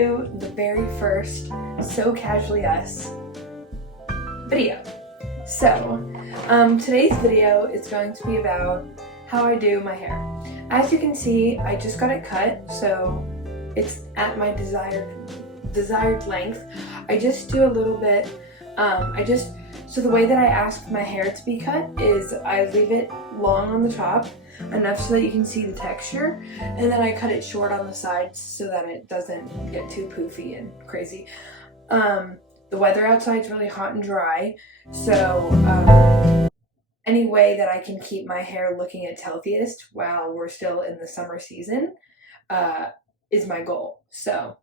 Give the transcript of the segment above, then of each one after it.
to the very first So Casually Us video. So, today's video is going to be about how I do my hair. As you can see, I just got it cut, so it's at my desired length. I just do a little bit, so the way that I ask my hair to be cut is I leave it long on the top, enough so that you can see the texture, and then I cut it short on the sides so that it doesn't get too poofy and crazy. The weather outside is really hot and dry, so any way that I can keep my hair looking its healthiest while we're still in the summer season is my goal. So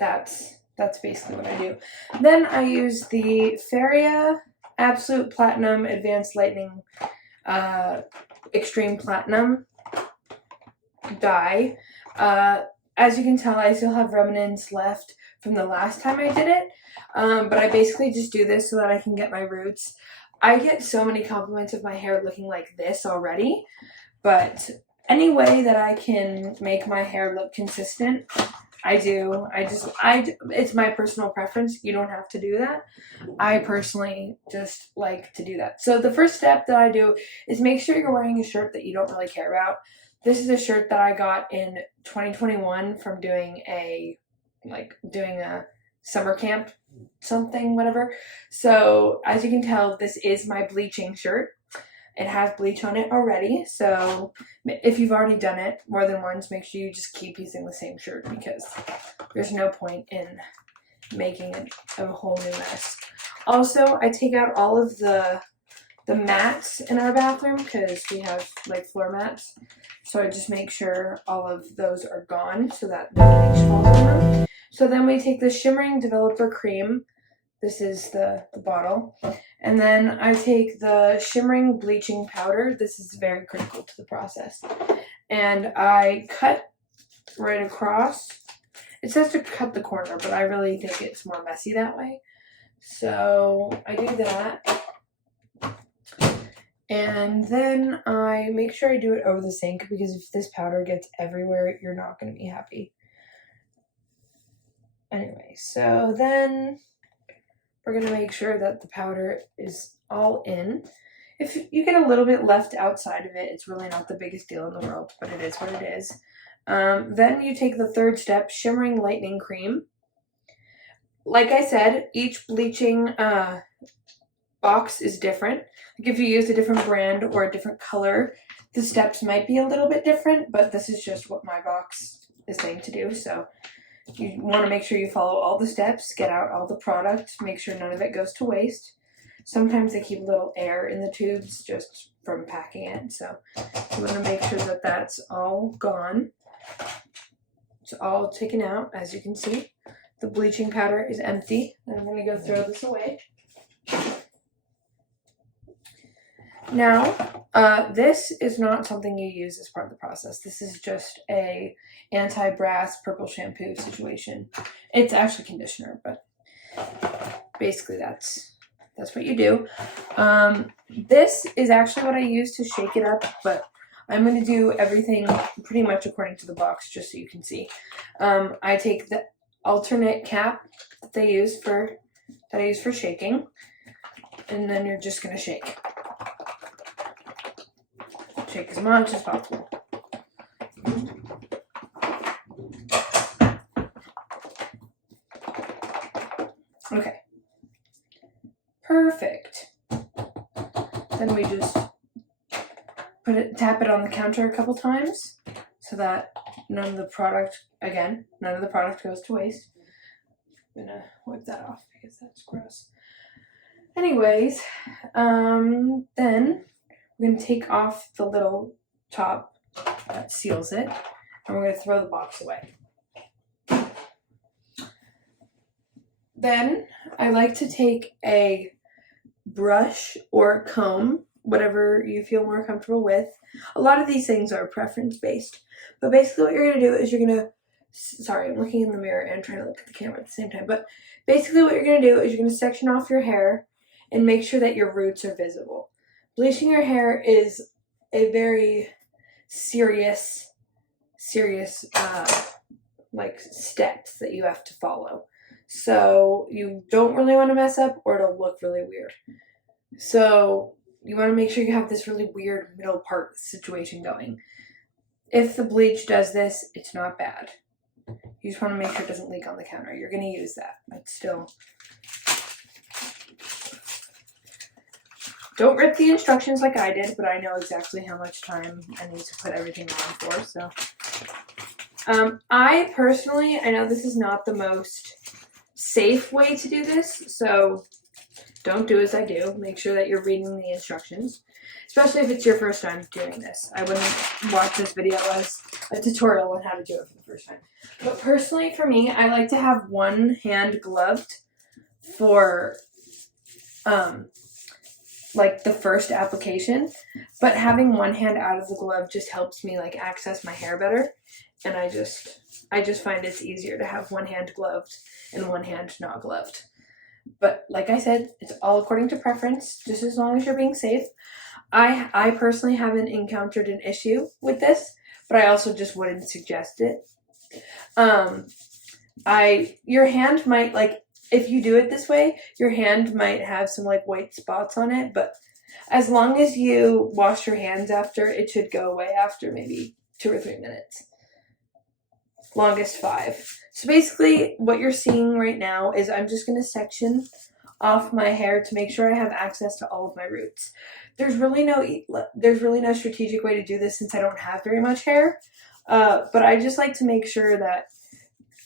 that's basically what I do. Then I use the Feria Absolute Platinum Advanced Lightning Extreme Platinum dye. As you can tell, I still have remnants left from the last time I did it, but I basically just do this so that I can get my roots. I get so many compliments of my hair looking like this already, but any way that I can make my hair look consistent, I do. It's my personal preference. You don't have to do that. I personally just like to do that. So the first step that I do is make sure you're wearing a shirt that you don't really care about. This is a shirt that I got in 2021 from doing a summer camp something, whatever. So as you can tell, this is my bleaching shirt. It has bleach on it already, so if you've already done it more than once, make sure you just keep using the same shirt because there's no point in making it a whole new mess. Also, I take out all of the mats in our bathroom because we have like floor mats, so I just make sure all of those are gone so that no bleach falls on them. So then we take the Shimmering Developer Cream. This is the bottle. And then I take the Shimmering Bleaching Powder. This is very critical to the process. And I cut right across. It says to cut the corner, but I really think it's more messy that way. So I do that. And then I make sure I do it over the sink because if this powder gets everywhere, you're not going to be happy. Anyway, so then we're going to make sure that the powder is all in. If you get a little bit left outside of it, it's really not the biggest deal in the world, but it is what it is. Then you take the third step, Shimmering Lightning Cream. Like I said, each bleaching box is different. Like if you use a different brand or a different color, the steps might be a little bit different, but this is just what my box is saying to do, so you want to make sure you follow all the steps, get out all the product, make sure none of it goes to waste. Sometimes they keep a little air in the tubes just from packing it, so you want to make sure that that's all gone. It's all taken out, as you can see. The bleaching powder is empty, and I'm going to go throw this away. Now, this is not something you use as part of the process. This is just a anti-brass purple shampoo situation. It's actually conditioner, but basically that's what you do. This is actually what I use to shake it up, but I'm going to do everything pretty much according to the box just so you can see. I take the alternate cap that I use for shaking, and then you're just going to shake. Shake as much as possible. Okay. Perfect. Then we just tap it on the counter a couple times so that none of the product goes to waste. I'm gonna wipe that off because that's gross. Anyways, then we're going to take off the little top that seals it, and we're going to throw the box away. Then I like to take a brush or comb, whatever you feel more comfortable with. A lot of these things are preference based, but basically what you're going to do is you're going to, sorry, I'm looking in the mirror and trying to look at the camera at the same time, but basically what you're going to do is you're going to section off your hair and make sure that your roots are visible. Bleaching your hair is a very serious like steps that you have to follow. So you don't really want to mess up or it'll look really weird. So you want to make sure you have this really weird middle part situation going. If the bleach does this, it's not bad. You just want to make sure it doesn't leak on the counter. You're going to use that, but still. Don't rip the instructions like I did, but I know exactly how much time I need to put everything on for, so. I personally, I know this is not the most safe way to do this, so don't do as I do. Make sure that you're reading the instructions, especially if it's your first time doing this. I wouldn't watch this video as a tutorial on how to do it for the first time. But personally, for me, I like to have one hand gloved for, like the first application, but having one hand out of the glove just helps me like access my hair better, and I just find it's easier to have one hand gloved and one hand not gloved. But like I said, it's all according to preference, just as long as you're being safe. I personally haven't encountered an issue with this, but I also just wouldn't suggest it. Your hand might, like, if you do it this way, your hand might have some like white spots on it, but as long as you wash your hands after, it should go away after maybe 2 or 3 minutes. Longest 5. So basically what you're seeing right now is I'm just going to section off my hair to make sure I have access to all of my roots. There's really no strategic way to do this since I don't have very much hair, but I just like to make sure that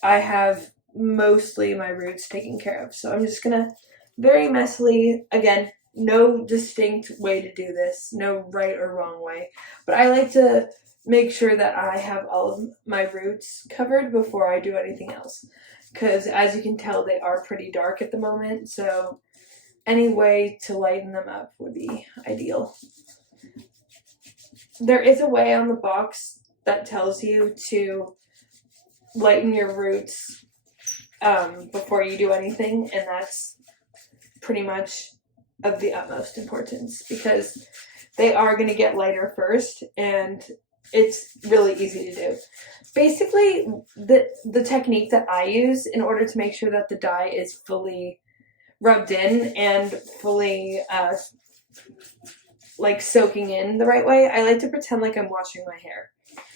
I have mostly my roots taken care of. So I'm just gonna very messily, again, no distinct way to do this, no right or wrong way, but I like to make sure that I have all of my roots covered before I do anything else, because as you can tell, they are pretty dark at the moment, so any way to lighten them up would be ideal. There is a way on the box that tells you to lighten your roots before you do anything, and that's pretty much of the utmost importance because they are going to get lighter first, and it's really easy to do. Basically, the technique that I use in order to make sure that the dye is fully rubbed in and fully like soaking in the right way, I like to pretend like I'm washing my hair.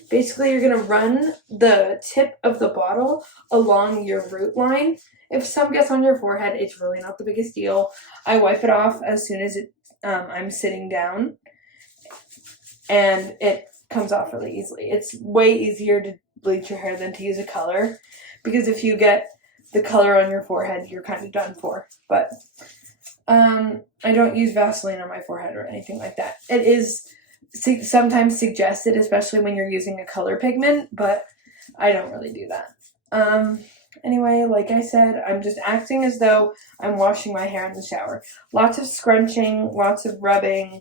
Basically, you're going to run the tip of the bottle along your root line. If some gets on your forehead, it's really not the biggest deal. I wipe it off as soon as I'm sitting down, and it comes off really easily. It's way easier to bleach your hair than to use a color, because if you get the color on your forehead, you're kind of done for. But I don't use Vaseline on my forehead or anything like that. It is sometimes suggested, especially when you're using a color pigment, but I don't really do that. Anyway, like I said, I'm just acting as though I'm washing my hair in the shower. Lots of scrunching, lots of rubbing,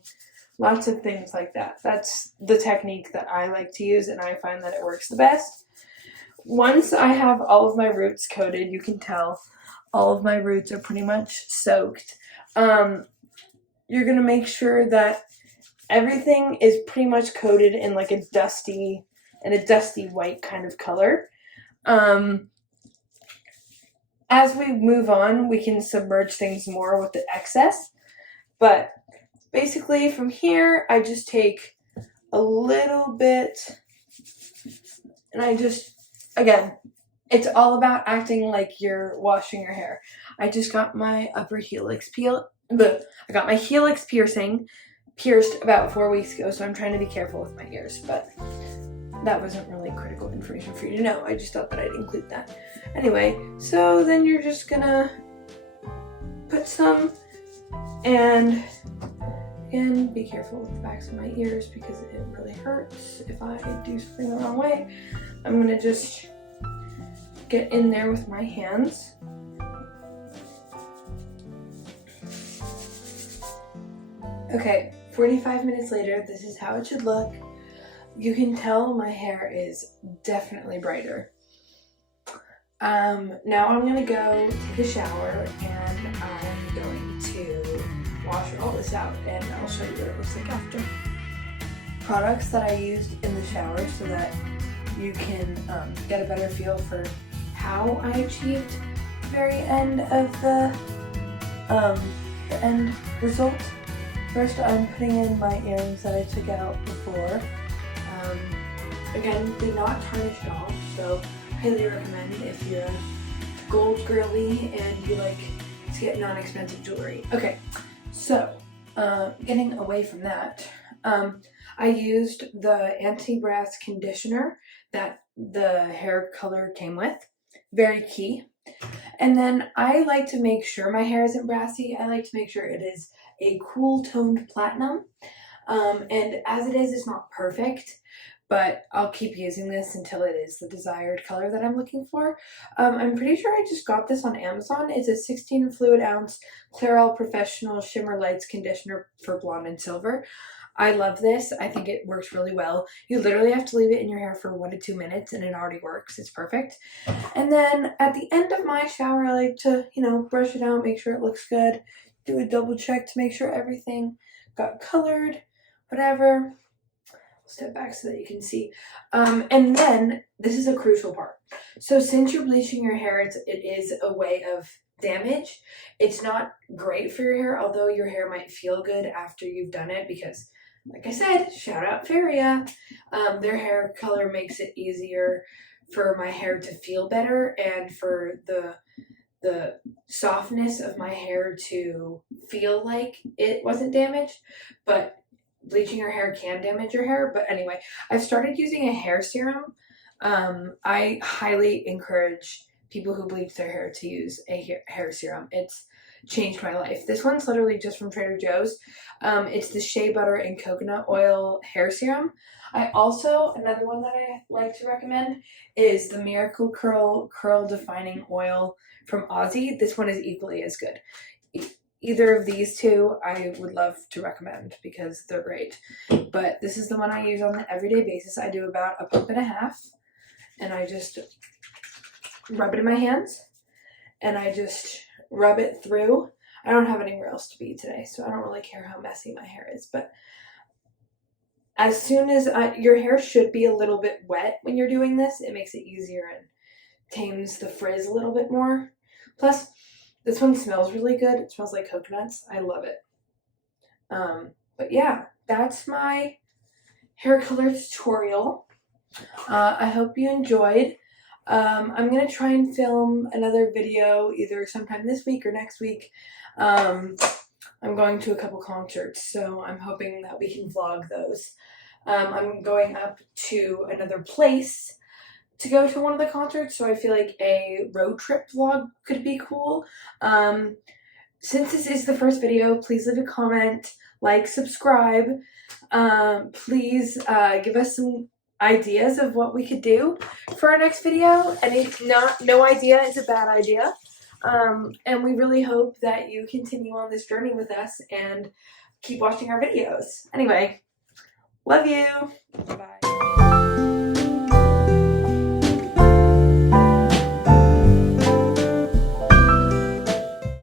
lots of things like that. That's the technique that I like to use, and I find that it works the best. Once I have all of my roots coated, you can tell all of my roots are pretty much soaked. You're going to make sure that everything is pretty much coated in like a dusty white kind of color. As we move on, we can submerge things more with the excess. But basically from here, I just take a little bit, and I just, again, it's all about acting like you're washing your hair. I just got my upper helix I got my helix pierced about 4 weeks ago, so I'm trying to be careful with my ears, but that wasn't really critical information for you to know. I just thought that I'd include that. Anyway, so then you're just gonna put some, and again, be careful with the backs of my ears because it really hurts if I do something the wrong way. I'm gonna just get in there with my hands. Okay, 45 minutes later, this is how it should look. You can tell my hair is definitely brighter. Now I'm gonna go take a shower, and I'm going to wash all this out, and I'll show you what it looks like after. Products that I used in the shower so that you can get a better feel for how I achieved the very end of the end result. First, I'm putting in my earrings that I took out before. Again, did not tarnish at all, so highly recommend if you're a gold girly and you like to get non-expensive jewelry. Okay, so getting away from that, I used the anti-brass conditioner that the hair color came with. Very key. And then I like to make sure my hair isn't brassy. I like to make sure it is a cool toned platinum. And as it is, it's not perfect, but I'll keep using this until it is the desired color that I'm looking for. I'm pretty sure I just got this on Amazon. It's a 16 fluid ounce Clairol Professional Shimmer Lights Conditioner for blonde and silver. I love this. I think it works really well. You literally have to leave it in your hair for 1 to 2 minutes and it already works. It's perfect. And then at the end of my shower, I like to, brush it out, make sure it looks good, do a double check to make sure everything got colored, whatever. Step back so that you can see. And then this is a crucial part. So since you're bleaching your hair, it is a way of damage. It's not great for your hair, although your hair might feel good after you've done it because, like I said, shout out Feria. Their hair color makes it easier for my hair to feel better and for the softness of my hair to feel like it wasn't damaged. But bleaching your hair can damage your hair. But anyway, I've started using a hair serum. I highly encourage people who bleach their hair to use a hair serum. It's changed my life. This one's literally just from Trader Joe's. It's the shea butter and coconut oil hair serum. Another one that I like to recommend is the Miracle Curl Defining Oil from Aussie. This one is equally as good. Either of these two I would love to recommend because they're great. But this is the one I use on an everyday basis. I do about a pump and a half and I just rub it in my hands and I just rub it through. I don't have anywhere else to be today, so I don't really care how messy my hair is. But as soon as your hair should be a little bit wet when you're doing this, it makes it easier and tames the frizz a little bit more. Plus, this one smells really good. It smells like coconuts. I love it. But yeah, that's my hair color tutorial. I hope you enjoyed. I'm going to try and film another video either sometime this week or next week. I'm going to a couple concerts, so I'm hoping that we can vlog those. I'm going up to another place to go to one of the concerts, so I feel like a road trip vlog could be cool. Since this is the first video, please leave a comment, like, subscribe. Please give us some ideas of what we could do for our next video, and if not, no idea is a bad idea. And we really hope that you continue on this journey with us and keep watching our videos. Anyway, love you. Bye.